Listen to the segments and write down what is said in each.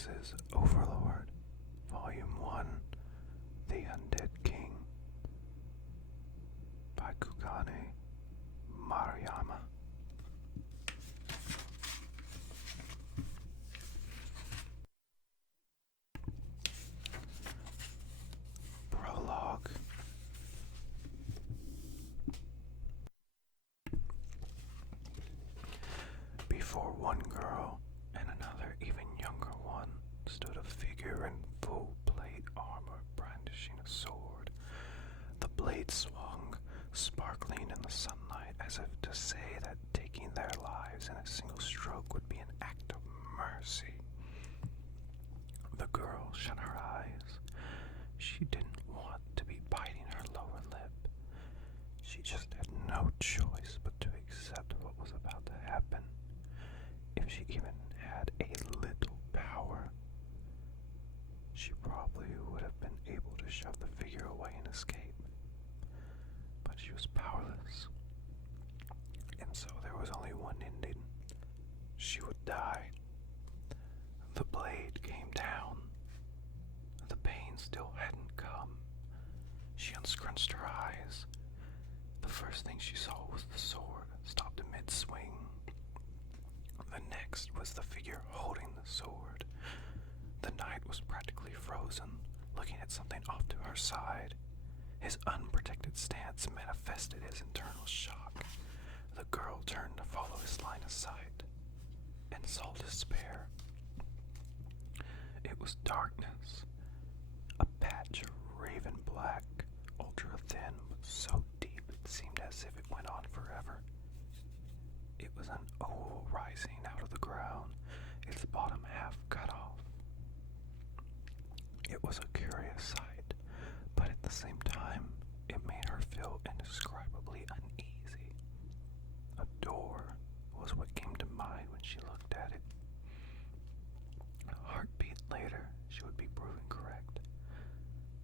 This is Overlord, Volume 1, The Undead King, by Kugane Maruyama. Prologue. Before one girl and another even younger one stood a figure in full plate armor brandishing a sword. The blade swung, sparkling in the sunlight as if to say that taking their lives in a single stroke would be an act of mercy. The girl shut her eyes. She didn't want to be biting her lower lip. She just had no choice but to accept what was about to happen. If she even had a little power, she probably would have been able to shove the figure away and escape. But she was powerless. And so there was only one ending. She would die. The blade came down. The pain still hadn't come. She unscrunched her eyes. The first thing she saw was the sword, stopped mid-swing. The next was the figure holding the sword. The knight was practically frozen, looking at something off to her side. His unprotected stance manifested his internal shock. The girl turned to follow his line of sight and saw despair. It was darkness, a patch of raven black, ultra thin, but so deep it seemed as if it went on forever. It was an oval rising out of the ground, its bottom half cut off. It was a curious sight, but at the same time, it made her feel indescribably uneasy. A door was what came to mind when she looked at it. A heartbeat later, she would be proven correct.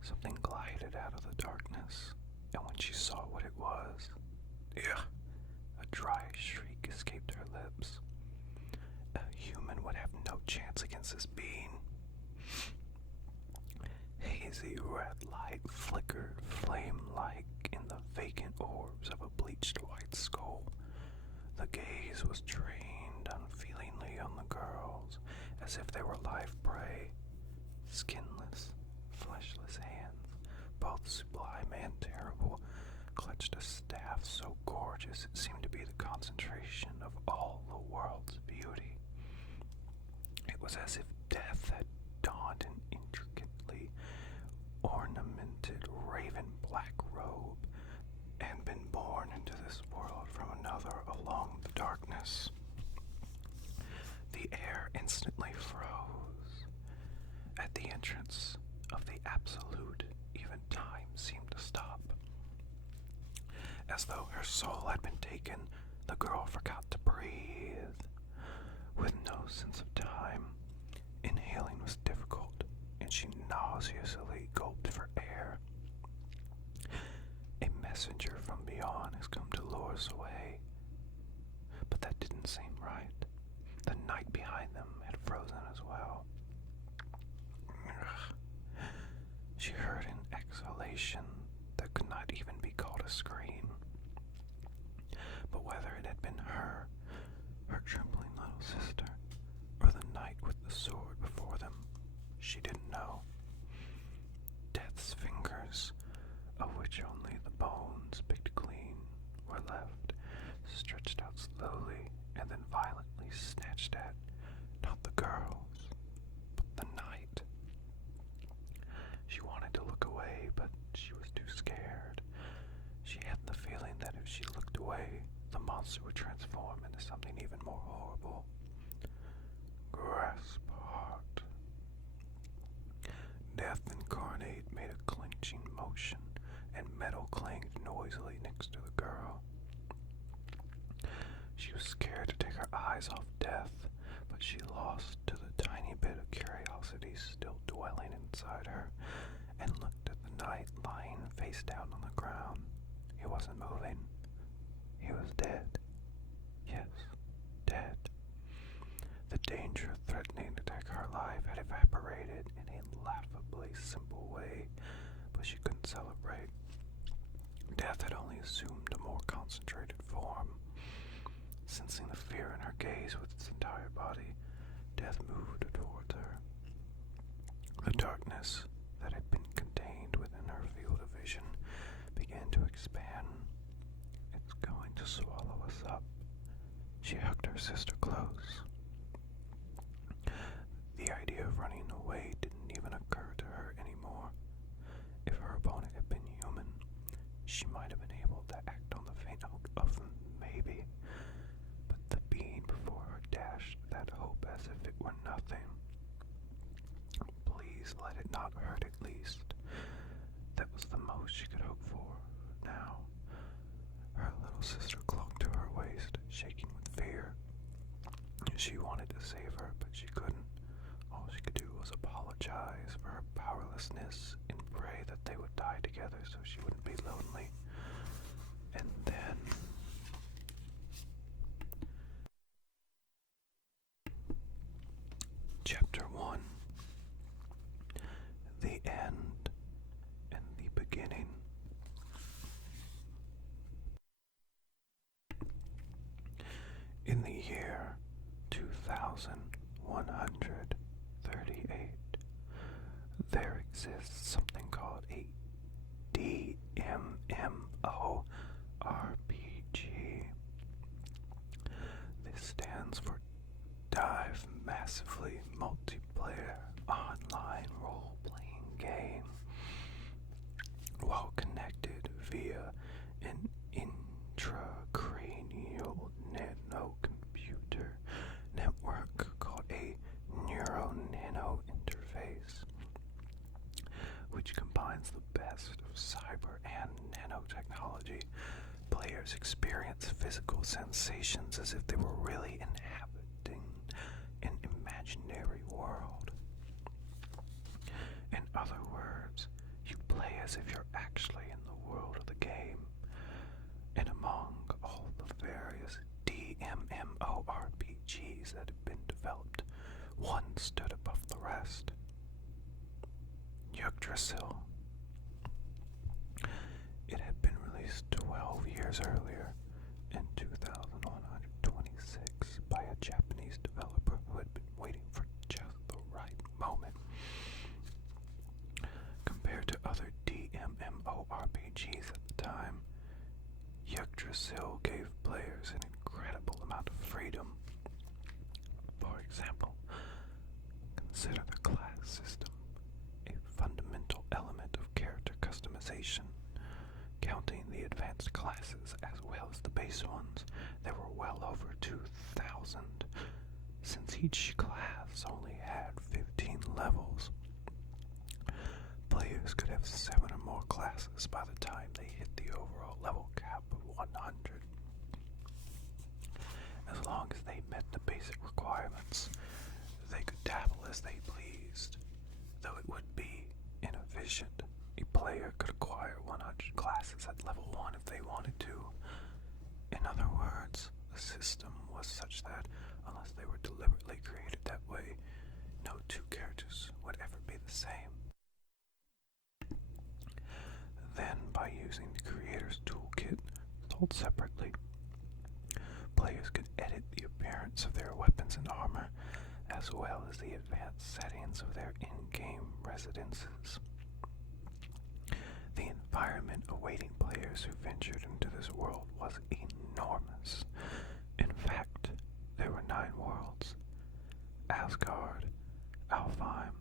Something glided out of the darkness, and when she saw what it was, a dry shriek escaped her lips. A human would have no chance against this being. Hazy red light flickered flame-like in the vacant orbs of a bleached white skull. The gaze was trained unfeelingly on the girls, as if they were live prey. Skinless, fleshless hands, both sublime and terrible, clutched a staff so gorgeous it seemed to be the concentration of all the world's beauty. It was as if death had donned an intricately ornamented raven black robe and been born into this world from another along the darkness. The air instantly froze. At the entrance of the absolute, even time seemed to stop. As though her soul had been taken, the girl forgot to breathe. With no sense of time, inhaling was difficult, and she nauseously gulped for air. A messenger from beyond has come to lure us away. But that didn't seem right. The night behind them had frozen as well. She heard an exhalation that could not even be called a scream. But whether it had been her trembling little sister, or the knight with the sword before them, she didn't know. Death's fingers, of which only the bones picked clean were left, stretched out slowly and then violently snatched at, not the girls, but the knight. She wanted to look away, but she was too scared. She had the feeling that if she looked away, the monster would transform into something even more horrible. Grasp heart. Death incarnate made a clenching motion, and metal clanged noisily next to the girl. She was scared to take her eyes off death, but she lost to the tiny bit of curiosity still dwelling inside her, and looked at the knight lying face down on the ground. He wasn't moving. He was dead. Yes, dead. The danger threatening to take her life had she couldn't celebrate. Death had only assumed a more concentrated form. Sensing the fear in her gaze with its entire body, Death moved towards her. The darkness that had been contained within her field of vision began to expand. It's going to swallow us up. She hugged her sister close. The idea of running away didn't even occur to her anymore. If her opponent had been human, she might have been able to act on the faint hope of maybe, but the being before her dashed that hope as if it were nothing. Please let it not hurt at least. That was the most she could hope for now. Her little sister clung to her waist, shaking with fear. She wanted to save her, but she couldn't. All she could do was apologize for her powerlessness and pray that they would die together so she wouldn't be lonely. And then Chapter 1. The End and the Beginning. In the year 2138, there exists something called a DMMO RPG. This stands for Dive Massively Multiplayer Online Role-Playing Game. While connected via an intracranial nanocomputer network called a neuro-nano interface, which combines the best of cyber and nanotechnology, players experience physical sensations as if they were really inhabiting an imaginary world. In other words, you play as if you're actually in the world of the game. And among all the various DMMORPGs that have been developed, one stood above the rest. Yggdrasil. It had been released 12 years earlier, in 2126, by a Japanese developer who had been waiting for just the right moment. Compared to other DMMORPGs at the time, Yggdrasil gave players an incredible amount of freedom. For example, consider the class system, a fundamental element of character customization. Counting the advanced classes as well as the base ones, there were well over 2,000, since each class only had 15 levels. Players could have 7 or more classes by the time they hit the overall level cap of 100. As long as they met the basic requirements, they could dabble as they pleased, though it would be inefficient. A player could acquire 100 classes at level 1 if they wanted to. In other words, the system was such that, unless they were deliberately created that way, no two characters would ever be the same. Then, by using the creator's toolkit, sold separately, players could edit the appearance of their weapons and armor, as well as the advanced settings of their in-game residences. The environment awaiting players who ventured into this world was enormous. In fact, there were 9 worlds: Asgard, Alfheim,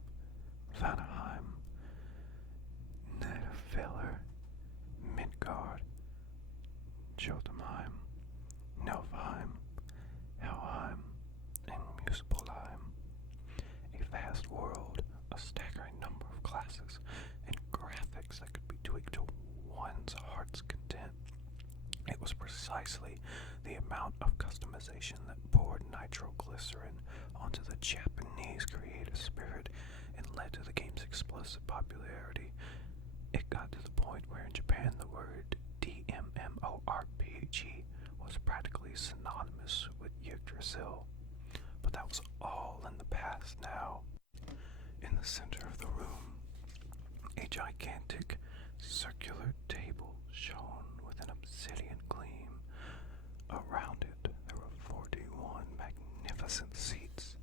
Vanaheim, Nidavellir, Midgard, Jotunheim, Niflheim, Helheim, and Muspelheim. A vast world, a staggering number of classes, and graphics that could be tweaked to one's heart's content. It was precisely the amount of customization that poured nitroglycerin onto the Japanese creative spirit and led to the game's explosive popularity. It got to the point where in Japan the word DMMORPG was practically synonymous with Yggdrasil. But that was all in the past now. In the center of the room, a gigantic circular table shone with an obsidian gleam. Around it there were 41 magnificent seats.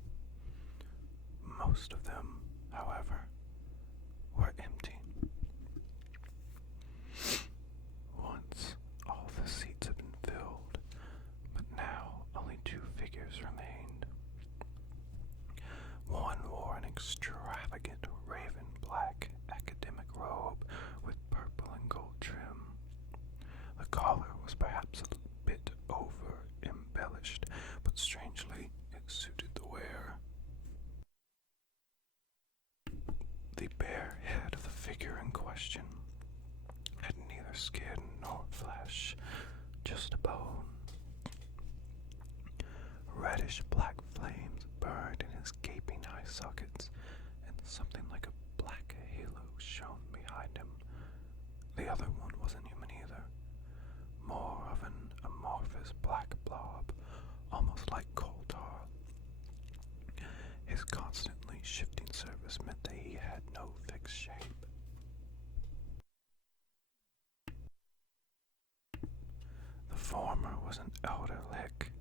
Most of them, however, were empty. Once all the seats had been filled, but now only 2 figures remained. One wore an extravagant raven black academic robe with purple and gold trim. The collar was perhaps a bit over embellished, but strangely it suited the wearer. The bare head of the figure in question had neither skin nor flesh, just a bone. Reddish black flames burned in his gaping eye sockets, and something like a black halo shone behind him. The other one wasn't human either, more of an amorphous black blob, almost like coal tar. His constantly shifting surface meant that he had no fixed shape. The former was an elder lick,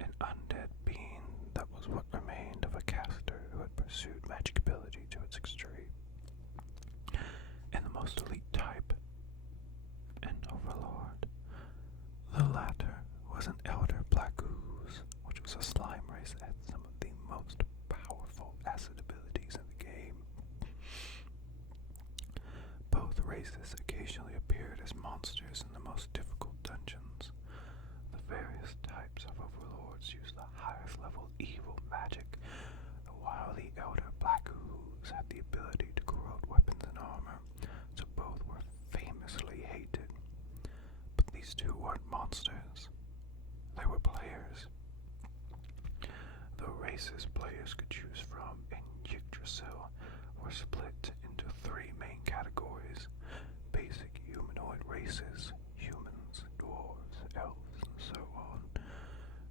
an undead being that was what remained of a caster who had pursued magic ability to its extreme, and the most elite type, an overlord. The latter was an elder black ooze, which was a slime race that had some of the most powerful acid abilities in the game. Both races occasionally appeared as monsters in the most difficult dungeons. The various types of overlords used the highest level evil magic, while the elder black ooze had the ability to corrode weapons and armor, so both were famously hated. But these two weren't monsters. They were players. The races players could choose from in Yggdrasil were split into 3 main categories: basic humanoid races, humans, dwarves, elves, and so on.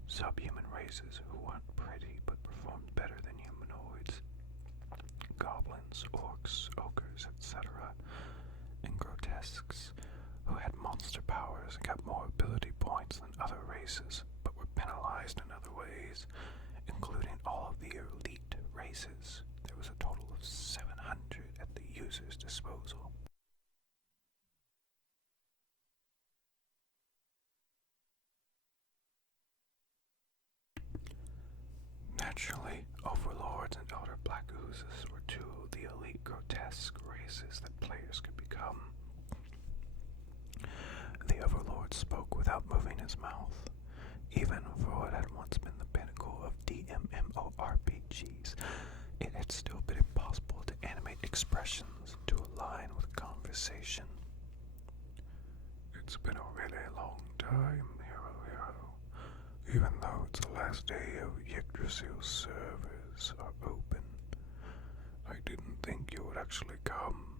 Subhuman races who weren't pretty but performed better than humanoids, goblins, orcs, ogres, etc., and grotesques who had monster powers and got more ability points than other races, but were penalized in other ways, including all of the elite races. There was a total of 700 at the user's disposal. Naturally, overlords and elder black oozes were 2 of the elite grotesque races that players could become. The overlord spoke without moving his mouth, even for what had once been the pinnacle of DMMORPGs. It had still been impossible to animate expressions to align with conversation. It's been a really long time, hero. Even though it's the last day of Yggdrasil servers are open, I didn't think you would actually come.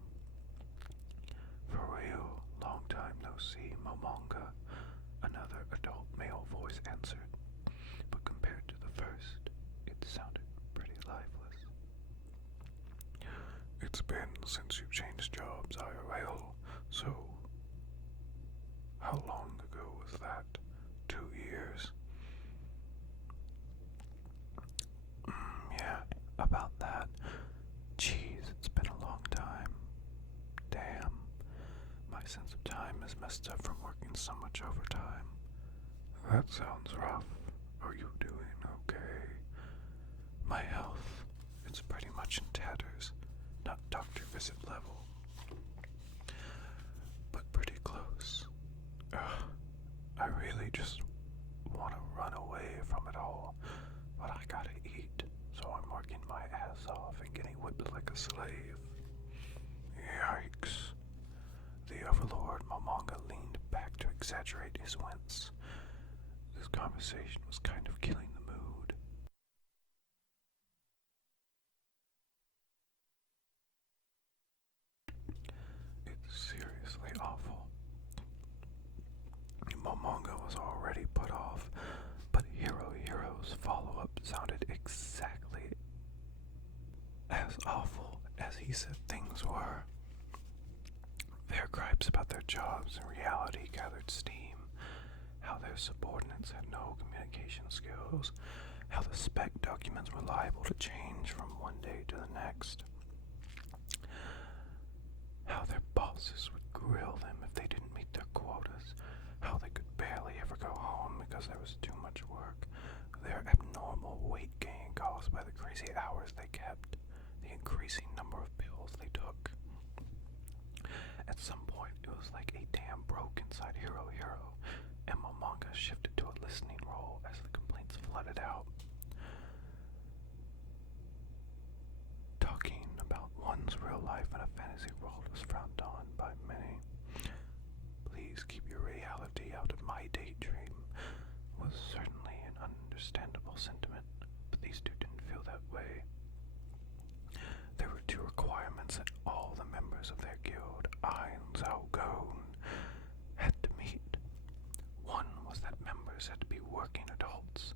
For real, long time no see, Momonga, another adult male voice answered, but compared to the first, it sounded pretty lifeless. It's been since you changed jobs, IRL, so how long ago was that? 2 years? Yeah, about that. Jeez, it's been a long time. Damn. My sense of time is messed up from working so much overtime. That sounds rough. Are you doing okay? My health, it's pretty much in tatters. Not doctor visit level, but pretty close. I really just want to run away from it all, but I gotta eat, so I'm working my ass off and getting whipped like a slave. Yikes. The overlord Momonga leaned back to exaggerate his wince. This conversation was kind of killing the mood. It's seriously awful. Momonga was already put off, but Hero's follow-up sounded exactly as awful as he said things were. Their gripes about their jobs in reality gathered steam, how their subordinates had no communication skills, how the spec documents were liable to change from one day to the next, how their bosses would grill them if they didn't meet their quotas, how they could barely ever go home because there was too much work, their abnormal weight gain caused by the crazy hours they kept, the increasing number of pills they took. At some point, it was like a dam broke inside Hero, and Momonga shifted to a listening role as the complaints flooded out. Talking about one's real life in a fantasy world was frowned on by many. Please keep your reality out of my daydream was certainly an understandable sentiment, but these two didn't feel that way. There were two requirements that all the members of their guild, Ainzalgon, had to meet. One was that members had to be working adults,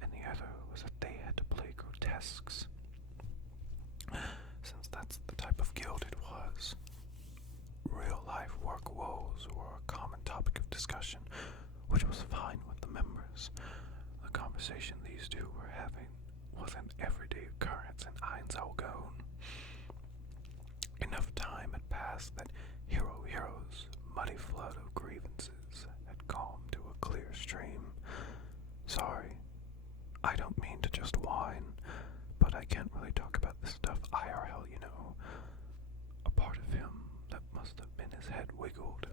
and the other was that they had to play grotesques. Since that's the type of guild it was, real-life work woes were a common topic of discussion, which was fine with the members. The conversation these two were having was an everyday occurrence in Ainzalgon. Enough time had passed that Hero's muddy flood of grievances had calmed to a clear stream. Sorry, I don't mean to just whine, but I can't really talk about this stuff IRL, you know. A part of him that must have been his head wiggled.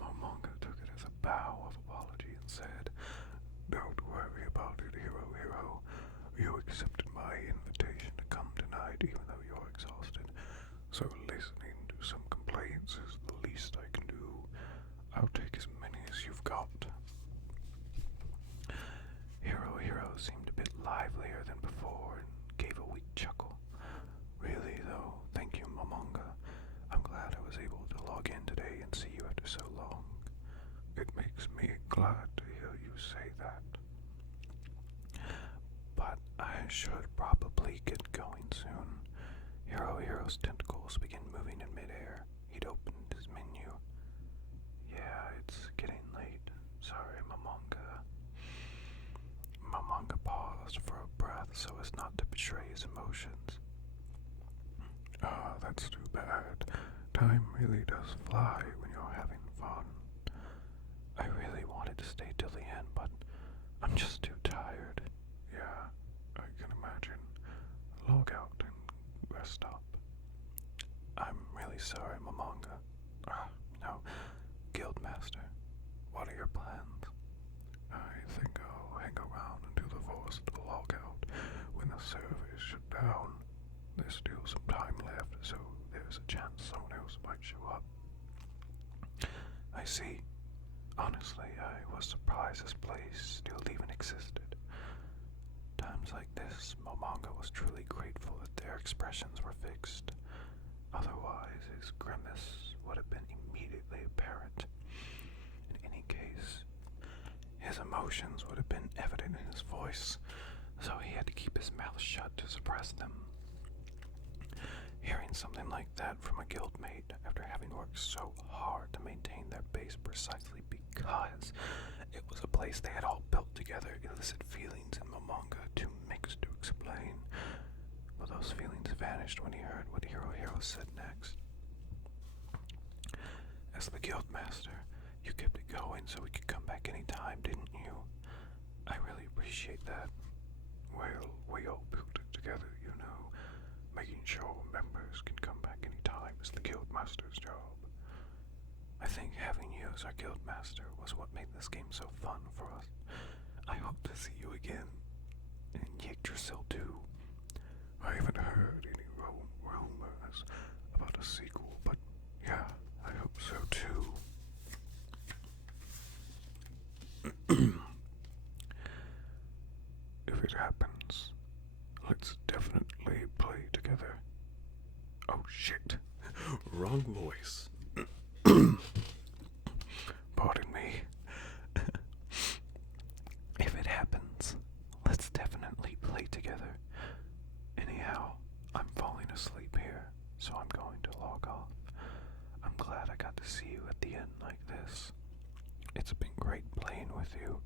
Momonga took it as a bow of apology and said, "Don't worry about it, Hero. You accepted my invitation to come tonight even though you're exhausted, so listening to some complaints is the least I can do. I'll take as many as you've got." Hero seemed a bit livelier than before and gave a weak chuckle. "Really, though, thank you, Momonga. I'm glad I was able to log in today and see you after so long. It makes me glad to hear you say that. But I should probably get going soon." Hero's tentacles began moving in midair. He'd opened his menu. "Yeah, it's getting late. Sorry, Momonga." Momonga paused for a breath so as not to betray his emotions. That's too bad. Time really does fly when you're having fun. I really wanted to stay till the end, but I'm just too tired." "Yeah, I can imagine. Log out and rest up." "I'm really sorry, Momonga." No, Guildmaster, what are your plans?" "I think I'll hang around until the forced log out when the server is shut down. There's still some time left, so there's a chance someone else might show up." "I see. Honestly, I was surprised this place still even existed." Times like this, Momonga was truly grateful that their expressions were fixed. Otherwise, his grimace would have been immediately apparent. In any case, his emotions would have been evident in his voice, so he had to keep his mouth shut to suppress them. Hearing something like that from a guildmate after having worked so hard to maintain their base precisely because it was a place they had all built together elicited feelings in Momonga too mixed to explain. But those feelings vanished when he heard what Hero said next. "As the Guildmaster, you kept it going so we could come back any time, didn't you? I really appreciate that." "Well, we all built it together, you know. Making sure members can come back any time is the Guildmaster's job. I think having you as our Guildmaster was what made this game so fun for us. I hope to see you again. In Yggdrasil too. I haven't heard any rumors about a sequel, but yeah, I hope so too." "If it happens, let's definitely play together." "Oh shit, wrong voice." "Pardon me." "If it happens, let's definitely play together. Anyhow, I'm falling asleep here, so I'm going to log off." glad I got to see you at the end like this. It's been great playing with you.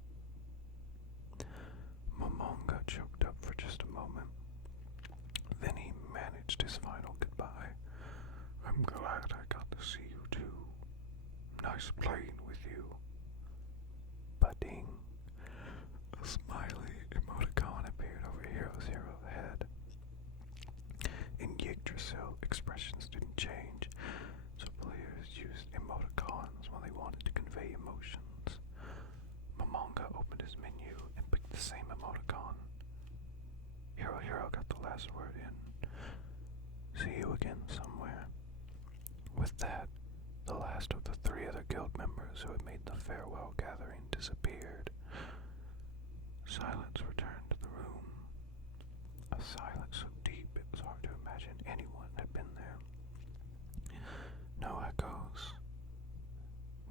Momonga choked up for just a moment. Then he managed his final goodbye. I'm glad I got to see you too. Nice playing with you. Ba-ding. A smiley emoticon appeared over Hero's head. In Yggdrasil, expressions didn't change, so players used emoticons when they wanted to convey emotions. Momonga opened his menu and picked the same emoticon. Hero got the last word in. See you again somewhere. With that, the last of the 3 other guild members who had made the farewell gathering disappeared. Silence returned to the room. A silence so deep it was hard to imagine anyone had been there. No echoes.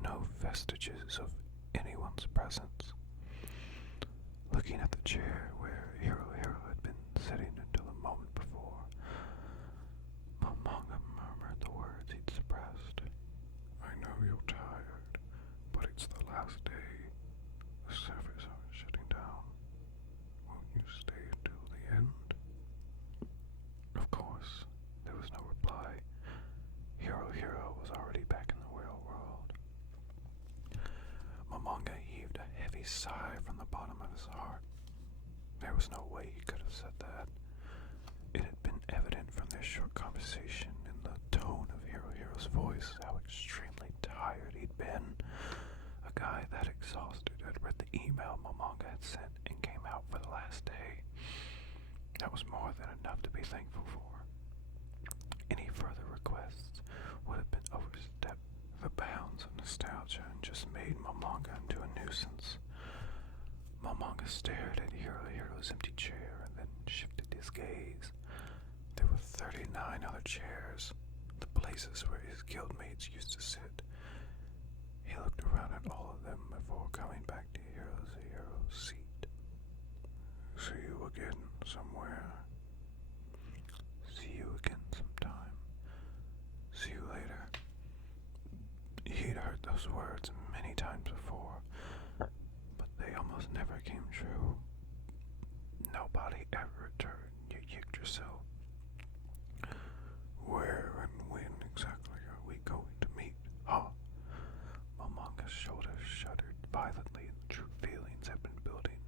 No vestiges of anyone's presence. Looking at the chair where Hero had been sitting until the moment before, Momonga murmured the words he'd suppressed. I know you're tired, but it's the last day. The servers are shutting down. Won't you stay until the end? Of course, there was no reply. Hero was already back in the real world. Momonga heaved a heavy sigh from the bottom of his heart. There was no way he could have said that. It had been evident from their short conversation in the tone of Hero's voice how extremely tired he'd been. A guy that exhausted had read the email Momonga had sent and came out for the last day. That was more than enough to be thankful for. Any further requests would have been overstepped the bounds of nostalgia and just made Momonga into a nuisance. Momonga stared at Hero's empty chair and then shifted his gaze. There were 39 other chairs, the places where his guildmates used to sit. He looked around at all of them before coming back to Hero's seat. See you again somewhere. See you again sometime. See you later. He'd heard those words many times before, but they almost never came true. Nobody ever returned to Yggdrasil. Where and when exactly are we going to meet, huh? Momonga's shoulders shuddered violently, and the true feelings had been building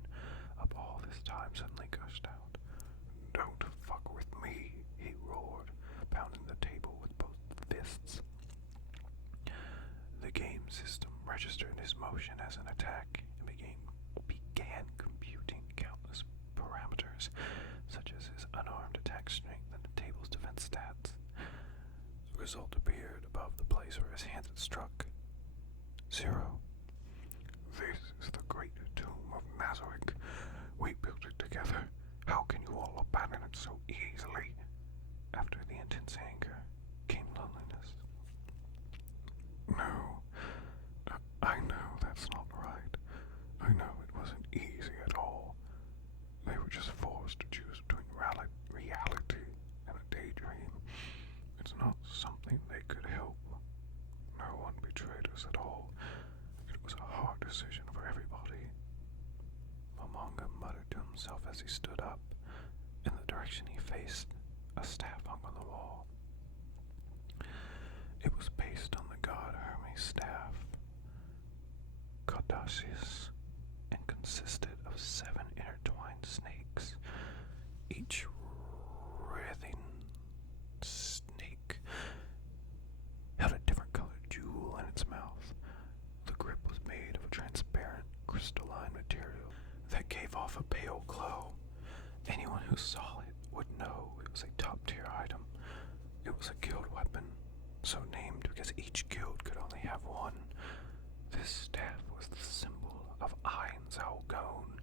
up all this time suddenly gushed out. Don't fuck with me, he roared, pounding the table with both fists. The game system registered his motion as an attack and began computing countless parameters, such as his unarmed attack strength and the table's defense stats. The result appeared above the place where his hands had struck. 0. This is the great tomb of Nazarick. We built it together. How can you all abandon it so easily? After the intense anger came loneliness. No, I know that's not right. I know it wasn't easy at all. They were just forced to choose between reality and a daydream. It's not something they could help. No one betrayed us at all. It was a hard decision for everybody. Momonga muttered to himself as he stood up. In the direction he faced, a staff hung on the wall. It was based on the god Hermes' staff, Caduceus, and consisted of 7 intertwined snakes. Each writhing snake held a different colored jewel in its mouth. The grip was made of a transparent, crystalline material that gave off a pale glow. Anyone who saw it would know it was a top-tier item. It was a guild weapon, so named because each guild could only have one. This staff was the symbol of Ain's Algon.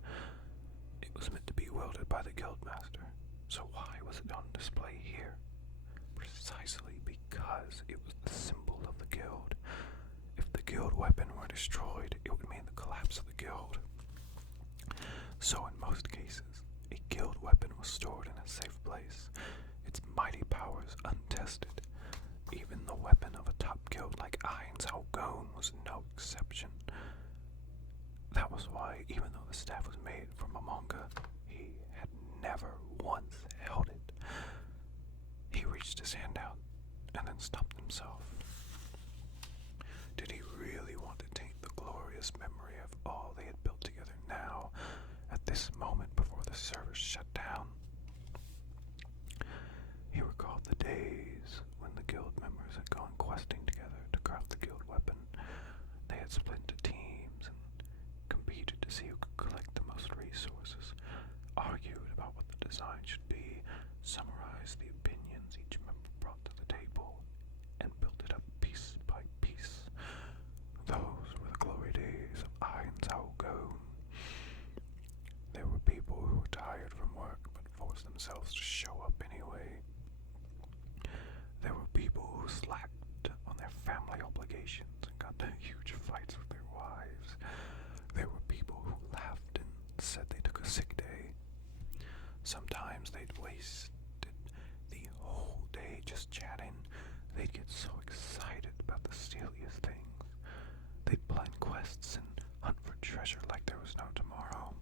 It was meant to be wielded by the guildmaster, so why was it on display here? Precisely because it was the symbol of the guild. If the guild weapon were destroyed, it would mean the collapse of the guild. So in most cases, a guild weapon was stored in a safe place, its mighty powers untested. Even the weapon of a top guild like staff was made from a manga. He had never once held it. He reached his hand out and then stopped himself. Did he really want to taint the glorious memory of all they had built together now, at this moment before the service shut down? He recalled the days when the guild members had gone questing together to craft the guild weapon. They had split into teams and competed to see who could collect the most resources, argued about what the design should be, summarized the opinions each member brought to the table, and built it up piece by piece. Those were the glory days of Yggdrasil. There were people who were tired from work but forced themselves to show up anyway. There were people who slacked on their family obligations and got into huge fights with their wives. There were people who laughed and said they took a sick day. Sometimes they'd wasted the whole day just chatting. They'd get so excited about the silliest things. They'd plan quests and hunt for treasure like there was no tomorrow.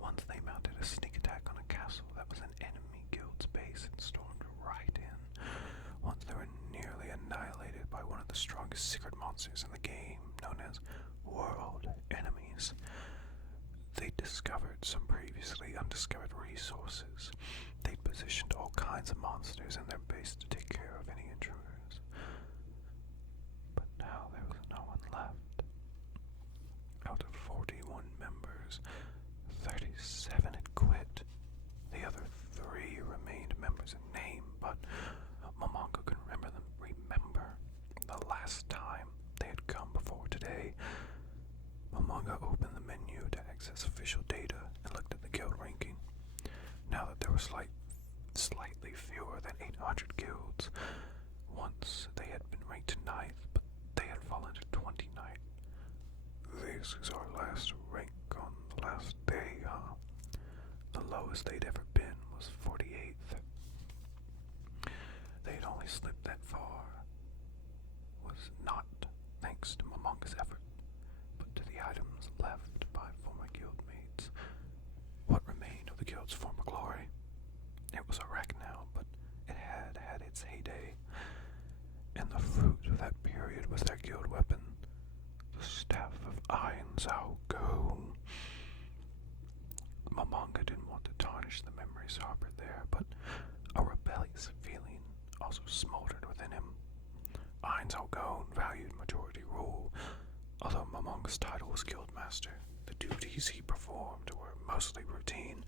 Once they mounted a sneak attack on a castle that was an enemy guild's base and stormed right in. Once they were nearly annihilated by one of the strongest secret monsters in the game, known as world enemies. They discovered some previously undiscovered resources. They positioned all kinds of monsters in their base to take care of any intruders. But now there was no one left. Out of 41 members, 37 had quit. The other 3 remained members in name, but Momonga couldn't remember the last time they had come before today. Momonga opened the menu to access official data and looked at the guild ranking. Now that there were slightly fewer than 800 guilds, once they had been ranked 9th, but they had fallen to 29th. This is our last rank on the last day, huh? The lowest they'd ever been was 48th. They'd only slipped that far. Was not thanks to Momonga's effort, but to the items left by former guildmates. What remained of the guild's former glory? It was a wreck now, but it had had its heyday, and the fruit of that period was their guild weapon, the Staff of Yggdrasil. Momonga didn't want to tarnish the memories harbored there, but a rebellious feeling also smoldered within him. Yggdrasil valued majority rule. Although Momonga's title was Guildmaster, the duties he performed were mostly routine,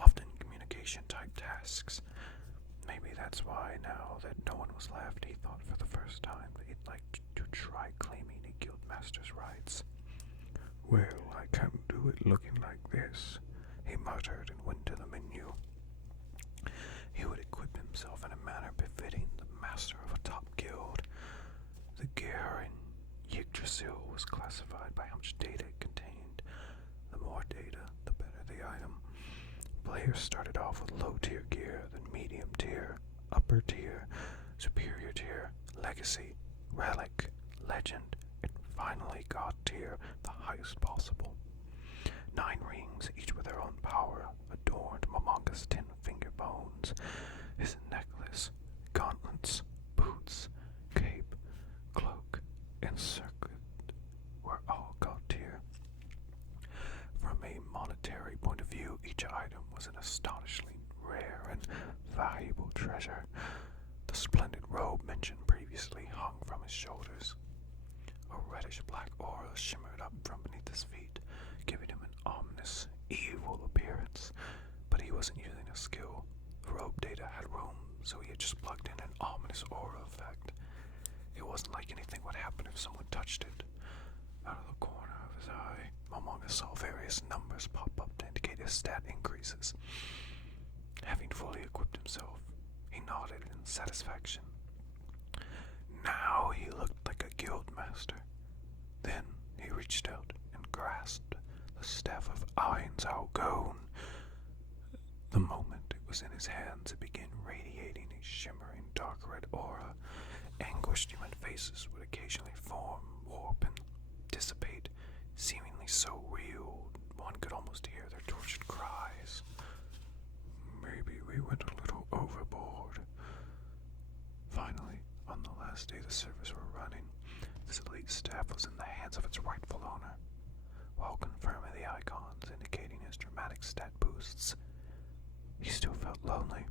often communication-type tasks. Maybe that's why, now that no one was left, he thought for the first time that he'd like to try claiming a Guildmaster's rights. Well, I can't do it looking like this, he muttered and went to the menu. He would equip himself in a manner befitting the master of a top guild. The gear in Yggdrasil was classified by how much data it contained. The more data, the better the item. Players started off with low-tier gear, then medium tier, upper tier, superior tier, legacy, relic, legend, and finally god tier, the highest possible. 9 rings, each with their own power, adorned Momonga's 10 finger bones. His necklace, gauntlets, boots, cape, cloak, and circlet were all god tier. From a monetary point of view, each item was an astonishingly rare and valuable treasure. The splendid robe mentioned previously hung from his shoulders. A reddish-black aura shimmered up from beneath his feet, giving him an ominous, evil appearance. But he wasn't using a skill. The robe data had room, so he had just plugged in an ominous aura effect. It wasn't like anything would happen if someone touched it. Out of the corner of his eye, Momonga saw various numbers pop up to indicate his stat increases. Having fully equipped himself, he nodded in satisfaction. Now he looked like a guild master. Then he reached out and grasped the Staff of Yggdrasil. The moment it was in his hands, it began radiating a shimmering dark red aura. Anguished human faces would occasionally form, warp, and dissipate, seemingly so real one could almost hear their tortured cries. Maybe we went a little overboard. Finally, on the last day the servers were running, this elite staff was in the hands of its rightful owner. While confirming the icons indicating his dramatic stat boosts, he still felt lonely.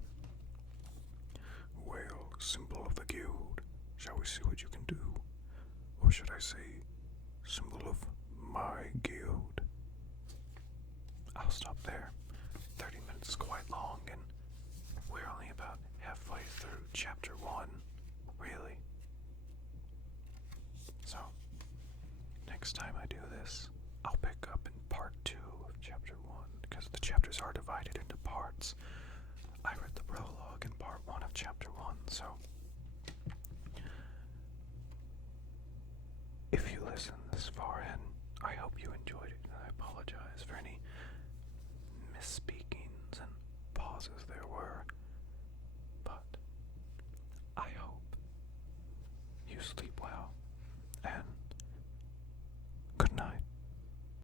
Well, symbol of the guild, shall we see what you can do? Or should I say, symbol of my guild? I'll stop there. 30 minutes is quite long, and we're only about halfway through chapter 1, really. So, next time I do this, I'll pick up in part 2 of chapter 1, because the chapters are divided into parts. I read the prologue in part 1 of chapter 1, so if you listen this far in, I hope you enjoyed it, and I apologize for any misspeakings and pauses there were, but I hope you sleep well.